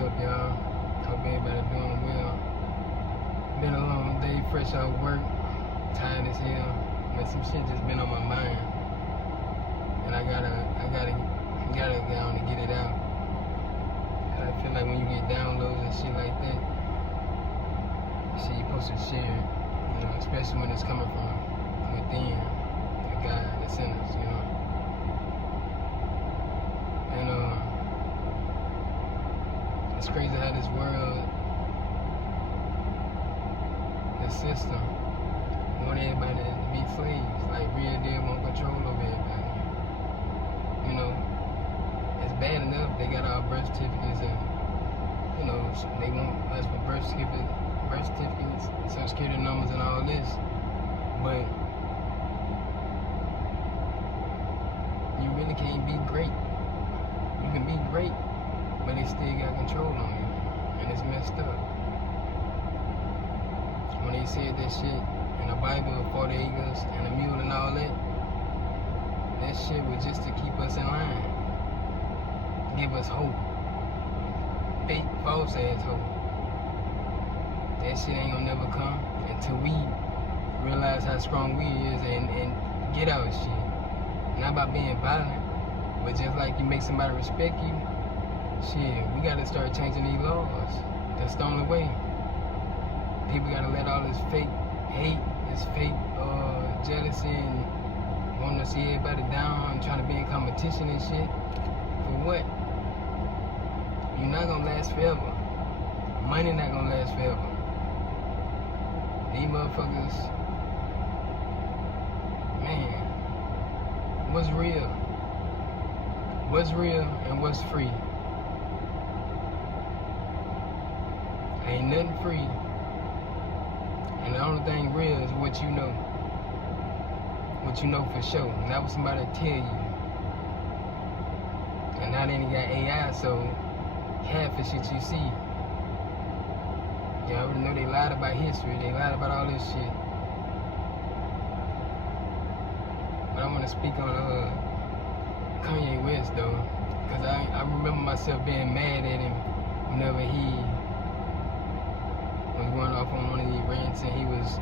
up, y'all? Hope everybody doing well. Been a long day, fresh out work, tired as hell, but some shit just been on my mind, and I gotta get on and get it out. And I feel like when you get downloads and shit like that, shit you supposed to share, especially when it's coming from within the God that's in us, And it's crazy how this world, the system, want everybody to be slaves. Like real deal want control over everybody. It's bad enough they got our birth certificates and they want us for birth certificates, social security numbers and all this. But you really can't be great. You can be great, but they still got control on you, and it's messed up. When they said that shit in the Bible, 40 acres and a mule and all that, that shit was just to keep us in line, give us hope, fake, false ass hope. That shit ain't gonna never come until we realize how strong we is and get our shit. Not about being violent, but just like you make somebody respect you, shit, we gotta start changing these laws. That's the only way. People gotta let all this fake hate, this fake jealousy and wanting to see everybody down and trying to be in competition and shit. For what? You're not gonna last forever. Money not gonna last forever. These motherfuckers, man, what's real? What's real and what's free? Ain't nothing free. And the only thing real is what you know. What you know for sure. Not what somebody tell you. And now they ain't got AI, so half the shit you see. You already know they lied about history. They lied about all this shit. But I want to speak on Kanye West though, because I remember myself being mad at him whenever he was going off on one of these rants and he was,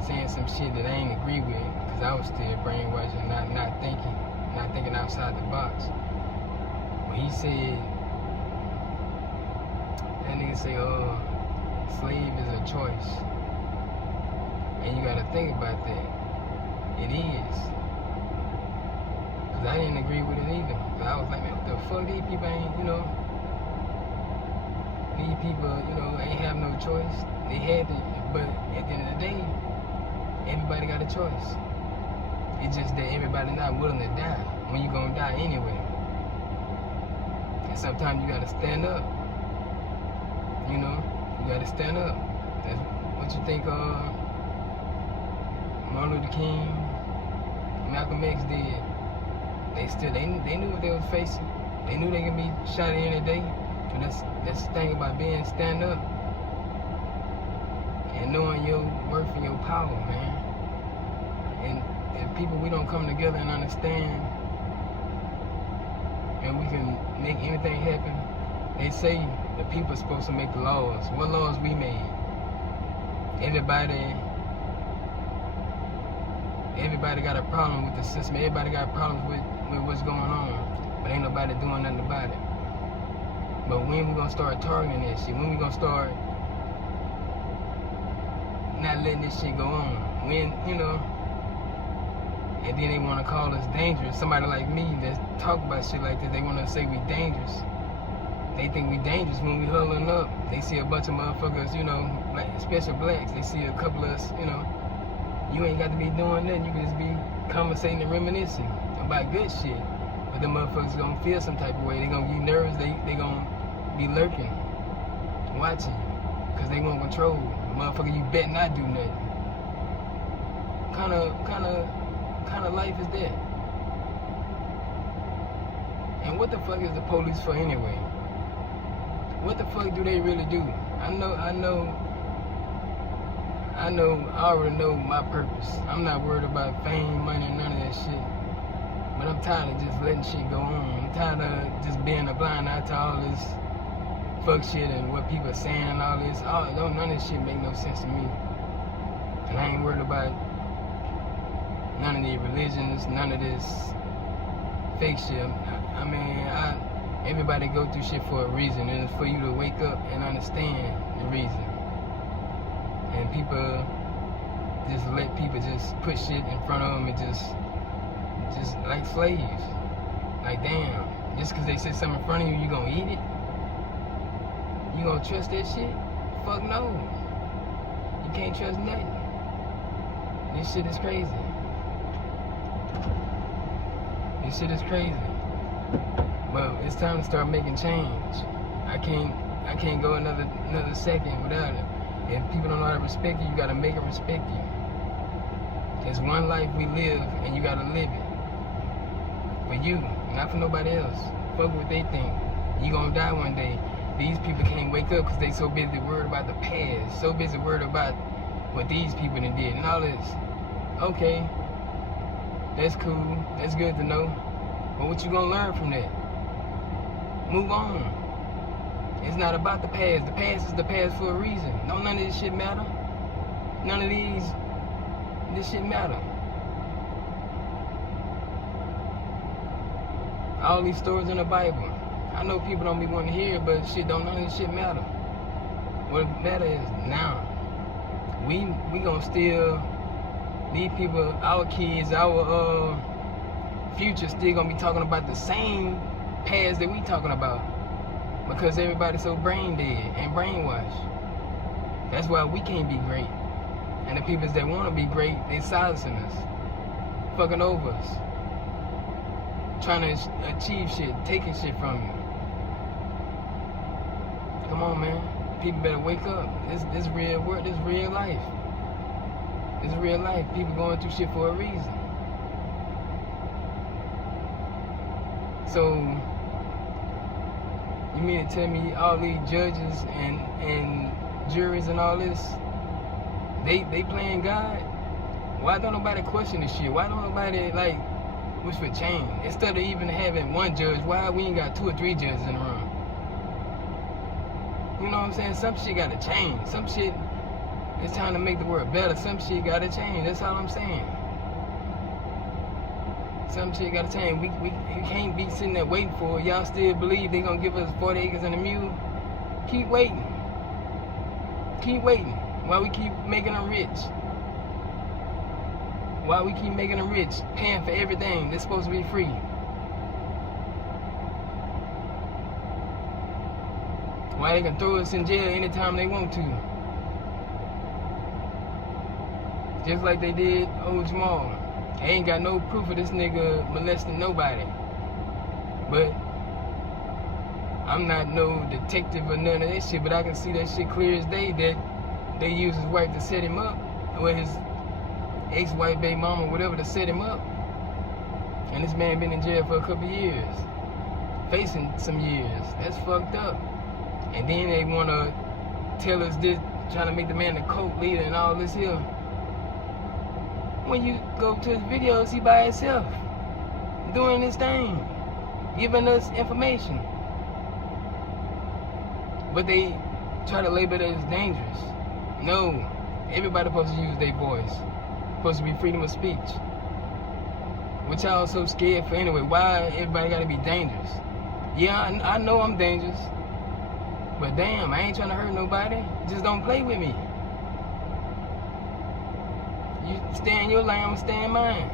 saying some shit that I ain't agree with, because I was still brainwashed and not thinking outside the box. When he said, that nigga say, slave is a choice. And you gotta think about that. It is. Cause I didn't agree with it either. Cause I was like, man, what the fuck, these people ain't, these people, ain't have no choice. They had to, but at the end of the day, everybody got a choice. It's just that everybody not willing to die when you gonna die anyway. And sometimes you gotta stand up. You gotta stand up. That's what you think Martin Luther King, Malcolm X did. They knew what they was facing. They knew they could be shot at any day. And that's the thing about being stand up and knowing your worth and your power, man. And if people, we don't come together and understand, and we can make anything happen. They say the people are supposed to make the laws. What laws we made? Everybody got a problem with the system. Everybody got problems with what's going on. But ain't nobody doing nothing about it. But when we gonna start targeting that shit? When we gonna start not letting this shit go on? When, and then they wanna call us dangerous. Somebody like me that talk about shit like this, they wanna say we dangerous. They think we dangerous when we huddling up. They see a bunch of motherfuckers, like especially blacks. They see a couple of us, you ain't got to be doing nothing. You can just be conversating and reminiscing about good shit. But the motherfuckers gonna feel some type of way. They gonna be nervous. They gonna be lurking, watching you, cause they want control. Motherfucker, you bet not do nothing. Kind of life is that? And what the fuck is the police for anyway? What the fuck do they really do? I already know my purpose. I'm not worried about fame, money, none of that shit. But But I'm tired of just letting shit go on. I'm tired of just being a blind eye to all this fuck shit and what people are saying and all this. None of this shit make no sense to me. And I ain't worried about none of these religions, none of this fake shit. I mean, everybody go through shit for a reason, and it's for you to wake up and understand the reason. And people just let people just put shit in front of them and just like slaves. Like, damn, just because they say something in front of you, you gonna eat it? You gonna trust that shit? Fuck no. You can't trust nothing. This shit is crazy. This shit is crazy. But it's time to start making change. I can't go another second without it. If people don't know how to respect you, you gotta make them respect you. There's one life we live, and you gotta live it. For you, not for nobody else. Fuck what they think. You gonna die one day. These people can't wake up because they so busy worried about the past, so busy worried about what these people done did and all this. Okay, that's cool, that's good to know. But what you gonna learn from that? Move on. It's not about the past. The past is the past for a reason. Don't none of this shit matter. None of this shit matter. All these stories in the Bible. I know people don't be wanting to hear it, but shit, none of this shit matter. What matter is now. We gonna still, these people, our kids, our future still gonna be talking about the same past that we talking about. Because everybody's so brain dead and brainwashed. That's why we can't be great. And the people that wanna be great, they silencing us. Fucking over us. Trying to achieve shit, taking shit from you. Come on, man. People better wake up. This real world, this real life. It's real life. People going through shit for a reason. So, you mean to tell me all these judges and juries and all this, they playing God? Why don't nobody question this shit? Why don't nobody, like, wish for change? Instead of even having one judge, why we ain't got 2 or 3 judges in the room? You know what I'm saying? Some shit gotta change. Some shit, it's time to make the world better. Some shit gotta change. That's all I'm saying. Some shit gotta change. We can't be sitting there waiting for it. Y'all still believe they gonna give us 40 acres and a mule? Keep waiting. Keep waiting. While we keep making them rich. While we keep making them rich, paying for everything that's supposed to be free. Why they can throw us in jail anytime they want to. Just like they did old Jamal. They ain't got no proof of this nigga molesting nobody. But I'm not no detective or none of that shit, but I can see that shit clear as day that they used his wife to set him up. Or his ex-wife, baby mama, whatever, to set him up. And this man been in jail for a couple years. Facing some years. That's fucked up. And then they want to tell us this, trying to make the man the cult leader and all this here. When you go to his videos, he by himself, doing his thing, giving us information. But they try to label it as dangerous. No, everybody supposed to use their voice. Supposed to be freedom of speech. What y'all so scared for anyway? Why everybody gotta be dangerous? Yeah, I know I'm dangerous. But damn, I ain't trying to hurt nobody. Just don't play with me. You stay in your lane, I'ma stay in mine.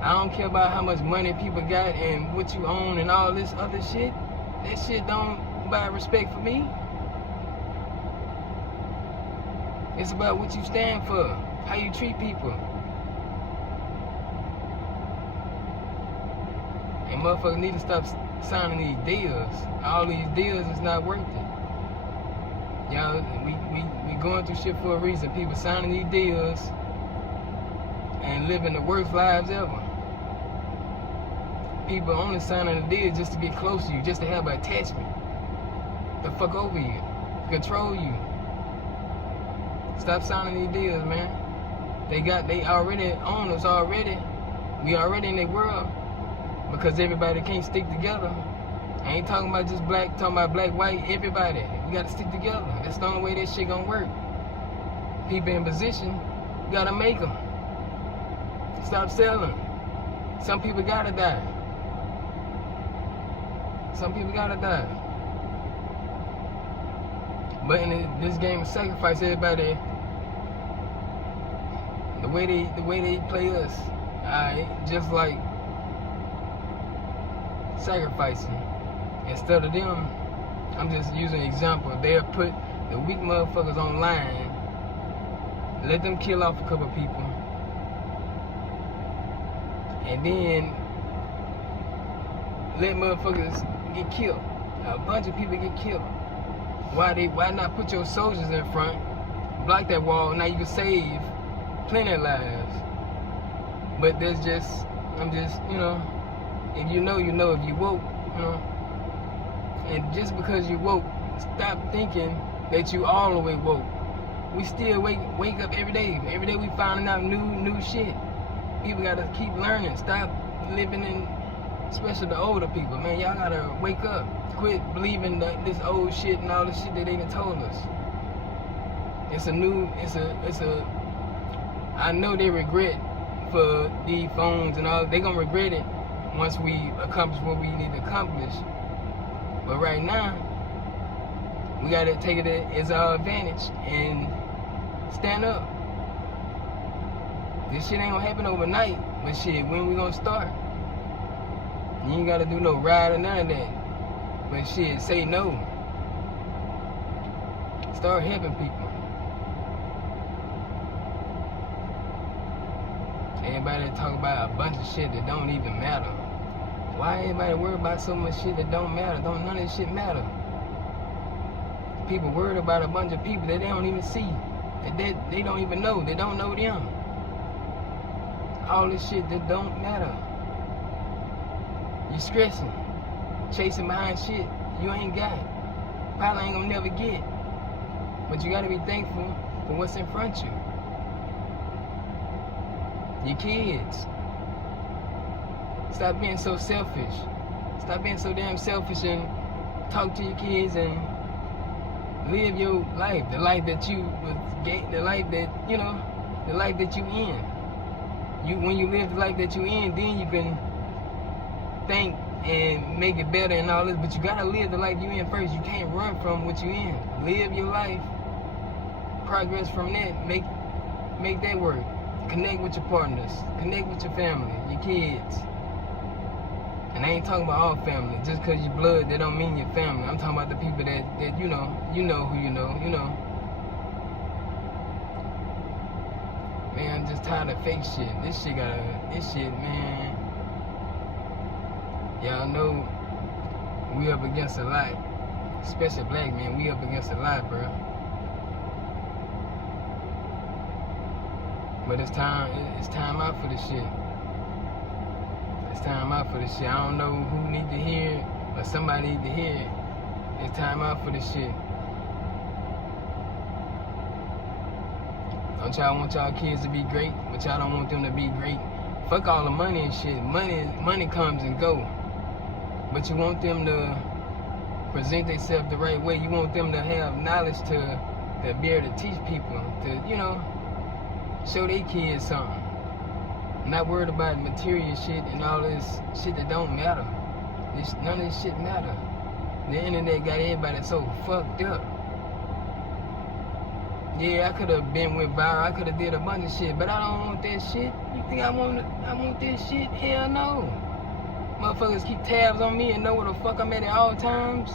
I don't care about how much money people got and what you own and all this other shit. That shit don't buy respect for me. It's about what you stand for, how you treat people. And motherfuckers need to stop signing these deals. All these deals is not worth it. Y'all, we going through shit for a reason. People signing these deals and living the worst lives ever. People only signing the deal just to get close to you, just to have an attachment. To fuck over you, control you. Stop signing these deals, man. They already own us already. We already in their world. because everybody can't stick together. I ain't talking about just black, talking about black, white, everybody. We gotta stick together. That's the only way this shit gonna work. People in position, you gotta make them. Stop selling. Some people gotta die. Some people gotta die. But in this game of sacrifice, everybody, the way they play us, just like sacrificing. Instead of them, I'm just using an example. They'll put the weak motherfuckers online, let them kill off a couple people, and then let motherfuckers get killed. A bunch of people get killed. Why not put your soldiers in front, block that wall? Now you can save plenty of lives. But there's just, I'm just, you know, if you know, you know. If you woke, you know. And just because you woke, stop thinking that you all the way woke. We still wake up every day. Every day we finding out new shit. People gotta keep learning. Stop living in, especially the older people, man. Y'all gotta wake up. Quit believing this old shit and all the shit that they done told us. I know they regret for these phones and all. They gonna regret it once we accomplish what we need to accomplish. But right now, we gotta take it as our advantage and stand up. This shit ain't gonna happen overnight, but shit, when we gonna start? You ain't gotta do no ride or none of that. But shit, say no. Start helping people. Everybody talk about a bunch of shit that don't even matter. Why everybody worry about so much shit that don't matter? None of this shit matter. People worried about a bunch of people that they don't even see. That they don't even know. They don't know them. All this shit that don't matter. You stressing, chasing behind shit you ain't got. Probably ain't gonna never get. But you gotta be thankful for what's in front of you. Your kids. Stop being so selfish. Stop being so damn selfish and talk to your kids and live your life. The life that you was the life that, you know, the life that you in. When you live the life that you in, then you can think and make it better and all this, but you gotta live the life you in first. You can't run from what you in. Live your life. Progress from that. Make that work. Connect with your partners. Connect with your family, your kids. And I ain't talking about all family. Just cause you blood, that don't mean your family. I'm talking about the people that you know who you know. Man, I'm just tired of fake shit. This shit, man. Y'all know we up against a lot. Especially black men, we up against a lot, bro. But it's time out for this shit. It's time out for this shit. I don't know who need to hear it, but somebody need to hear it. It's time out for this shit. Don't y'all want y'all kids to be great, but y'all don't want them to be great? Fuck all the money and shit. Money comes and go. But you want them to present themselves the right way. You want them to have knowledge to be able to teach people, to, you know, show their kids something. Not worried about material shit and all this shit that don't matter. None of this shit matter. The internet got everybody so fucked up. Yeah, I could have been with viral. I could have did a bunch of shit, but I don't want that shit. You think I want this shit? Hell no. Motherfuckers keep tabs on me and know where the fuck I'm at all times.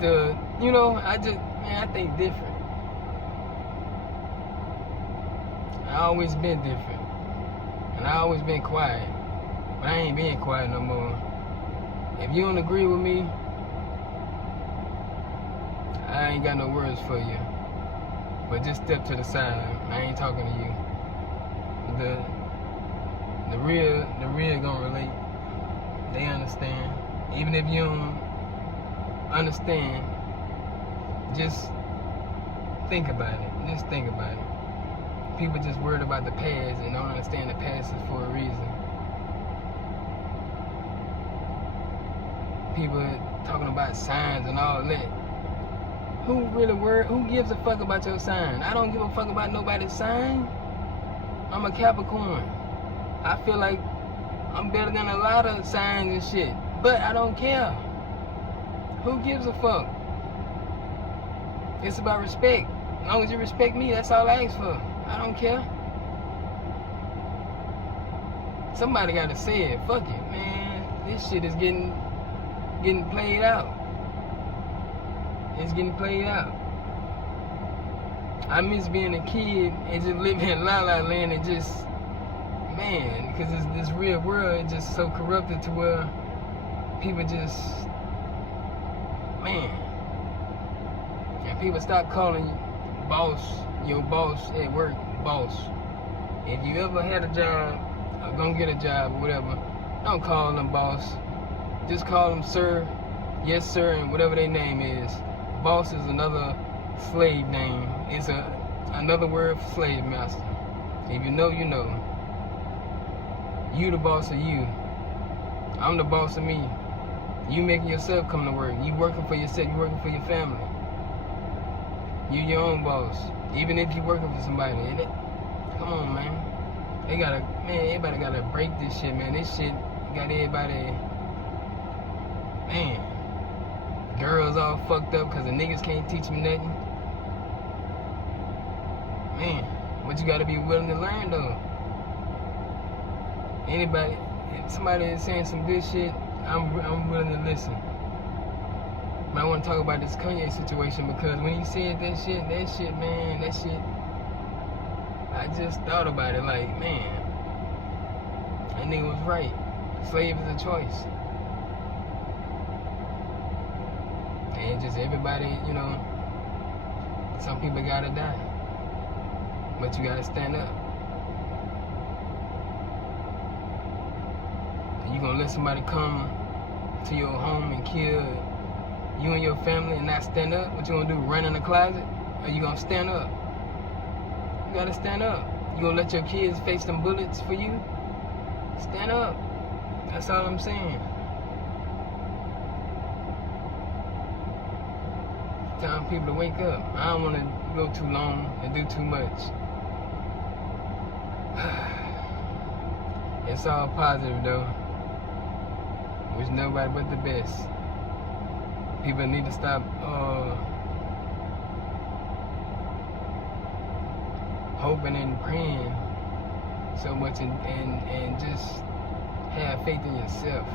You know, I think different. I always been different. And I always been quiet. But I ain't being quiet no more. If you don't agree with me, I ain't got no words for you. But just step to the side. I ain't talking to you. The real gonna relate. They understand. Even if you don't understand, just think about it. Just think about it. People just worried about the past and don't understand the past is for a reason. people talking about signs and all that. Who gives a fuck about your sign? I don't give a fuck about nobody's sign. I'm a Capricorn. I feel like I'm better than a lot of signs and shit, but I don't care. Who gives a fuck? It's about respect. As long as you respect me, that's all I ask for. I don't care. Somebody gotta say it. Fuck it, man. This shit is getting played out. It's getting played out. I miss being a kid and just living in La La Land and just, man, because this real world is just so corrupted to where people just, man. And people stop calling your boss at work, boss. If you ever had a job, or gonna get a job or whatever, don't call them boss. Just call them sir, yes sir, and whatever their name is. Boss is another slave name. It's another word for slave master. If you know, you know. You the boss of you. I'm the boss of me. You making yourself come to work. You working for yourself. You working for your family. You your own boss. Even if you working for somebody. Come on, man. Everybody gotta break this shit, man. This shit got everybody, man. Girls all fucked up because the niggas can't teach them nothing. Man, but you gotta be willing to learn though. Anybody, if somebody is saying some good shit, I'm willing to listen. But I want to talk about this Kanye situation because when he said that shit, man, that shit, I just thought about it like, man, that nigga was right. Slave is a choice. And just everybody, you know, some people gotta die. But you gotta stand up. You gonna let somebody come to your home and kill you and your family and not stand up? What you gonna do, run in the closet? Or you gonna stand up? You gotta stand up. You gonna let your kids face them bullets for you? Stand up. That's all I'm saying. Time people to wake up. I don't want to go too long and do too much. It's all positive though. Wish nobody but the best. People need to stop hoping and praying so much and just have faith in yourself.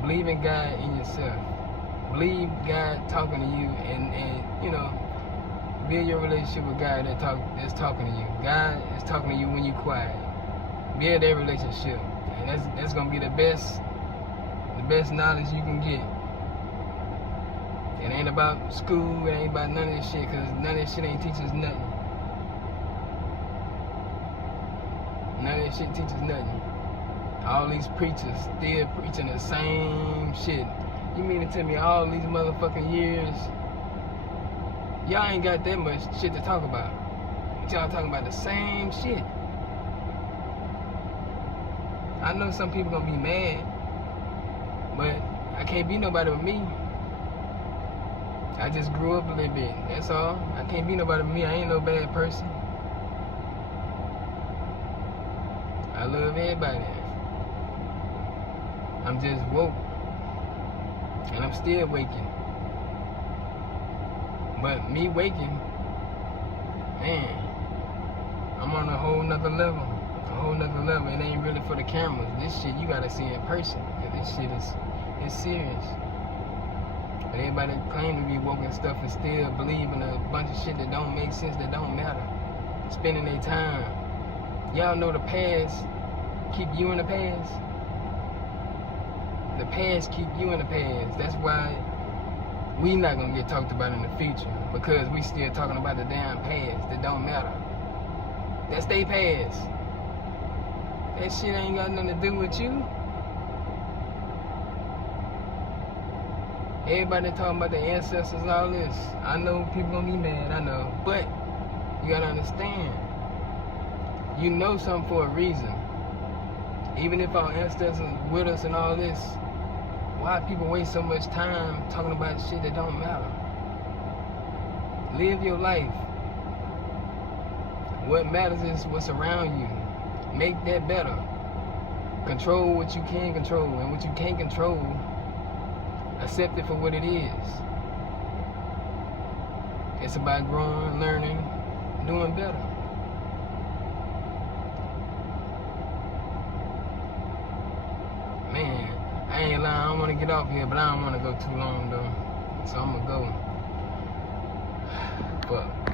Believe in God in yourself. Believe God talking to you and you know, build your relationship with God that's talking to you. God is talking to you when you're quiet. Build that relationship. And that's gonna be the best knowledge you can get. It ain't about school, it ain't about none of this shit, cause none of this shit ain't teach us nothing. None of this shit teaches nothing. All these preachers still preaching the same shit. You mean to tell me all these motherfucking years, y'all ain't got that much shit to talk about? But y'all talking about the same shit. I know some people gonna be mad, but I can't be nobody with me. I just grew up a little bit, that's all. I can't be nobody with me, I ain't no bad person. I love everybody. I'm just woke. And I'm still waking. But me waking, man, I'm on a whole nother level. It ain't really for the cameras. This shit you gotta see in person. Cause this shit is serious. But everybody claim to be woke and stuff and still believe in a bunch of shit that don't make sense, that don't matter. Spending their time. Y'all know the past keep you in the past. The past keep you in the past. That's why we not gonna get talked about in the future, because we still talking about the damn past that don't matter. That's they past. That shit ain't got nothing to do with you. Everybody talking about their ancestors, all this. I know people gonna be mad, I know. But you gotta understand, you know something for a reason. Even if our ancestors with us and all this, Why people waste so much time talking about shit that don't matter? Live your life. What matters is what's around you. Make that better. Control what you can control, and what you can't control, accept it for what it is. It's about growing, learning, doing better. Man, I ain't lying, I don't want to get off here, but I don't want to go too long though. So I'm going to go. Fuck.